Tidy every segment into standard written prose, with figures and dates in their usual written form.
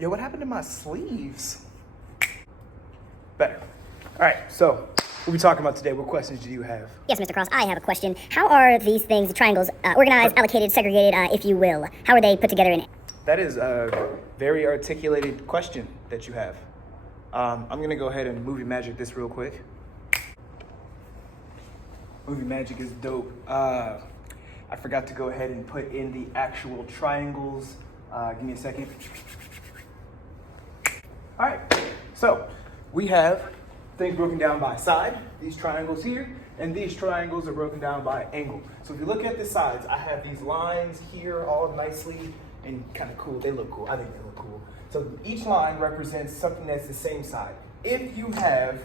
Yo, what happened to my sleeves? Better. All right, so what we talking about today? What questions do you have? Yes, Mr. Cross, I have a question. How are these things, the triangles, organized, allocated, segregated, if you will? How are they put together in it? That is a very articulated question that you have. I'm going to go ahead and movie magic this real quick. Movie magic is dope. I forgot to go ahead and put in the actual triangles. Give me a second. All right, so we have things broken down by side, these triangles here, and these triangles are broken down by angle. So if you look at the sides, I have these lines here all nicely and kind of cool. They look cool. I think they look cool. So each line represents something that's the same side. If you have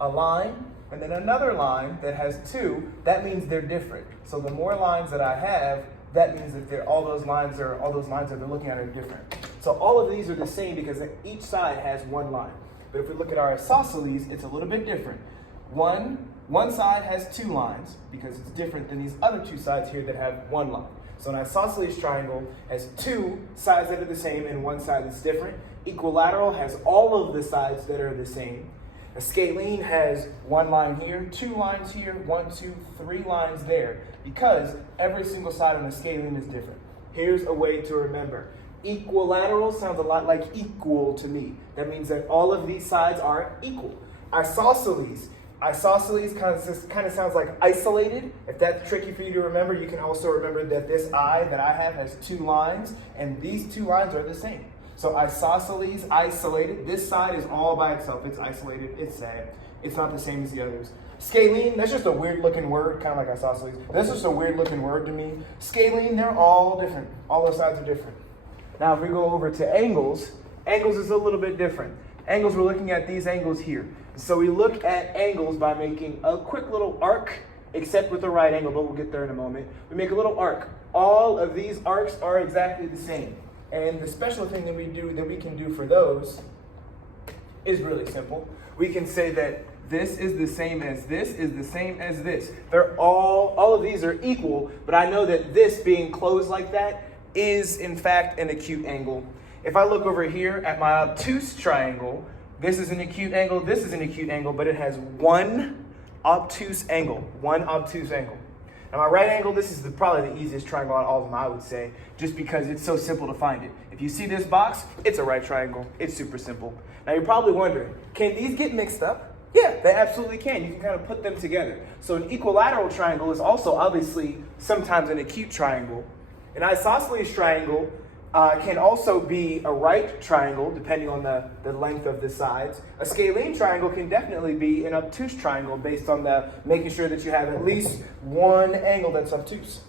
a line and then another line that has two, that means they're different. So the more lines that I have, that means that all those lines that they're looking at are different. So all of these are the same because each side has one line. But if we look at our isosceles, it's a little bit different. One side has two lines because it's different than these other two sides here that have one line. So an isosceles triangle has two sides that are the same and one side that's different. Equilateral has all of the sides that are the same. A scalene has one line here, two lines here, 1, 2, 3 lines there, because every single side on a scalene is different. Here's a way to remember. Equilateral sounds a lot like equal to me. That means that all of these sides are equal. Isosceles kind of sounds like isolated. If that's tricky for you to remember, you can also remember that this I that I have has two lines, and these two lines are the same. So isosceles, isolated. This side is all by itself. It's isolated. It's sad. It's not the same as the others. Scalene, that's just a weird looking word, kind of like isosceles. That's just a weird looking word to me. Scalene, they're all different. All those sides are different. Now, if we go over to angles, angles is a little bit different. Angles, we're looking at these angles here. So we look at angles by making a quick little arc, except with a right angle, but we'll get there in a moment. We make a little arc. All of these arcs are exactly the same. And the special thing that we can do for those is really simple. We can say that this is the same as this is the same as this. They're all of these are equal, but I know that this being closed like that is in fact an acute angle. If I look over here at my obtuse triangle, this is an acute angle, this is an acute angle, but it has one obtuse angle. Now my right angle, this is probably the easiest triangle out of all of them, I would say, just because it's so simple to find it. If you see this box, it's a right triangle. It's super simple. Now you're probably wondering, can these get mixed up? Yeah, they absolutely can. You can kind of put them together. So an equilateral triangle is also obviously sometimes an acute triangle. An isosceles triangle can also be a right triangle, depending on the length of the sides. A scalene triangle can definitely be an obtuse triangle based on making sure that you have at least one angle that's obtuse.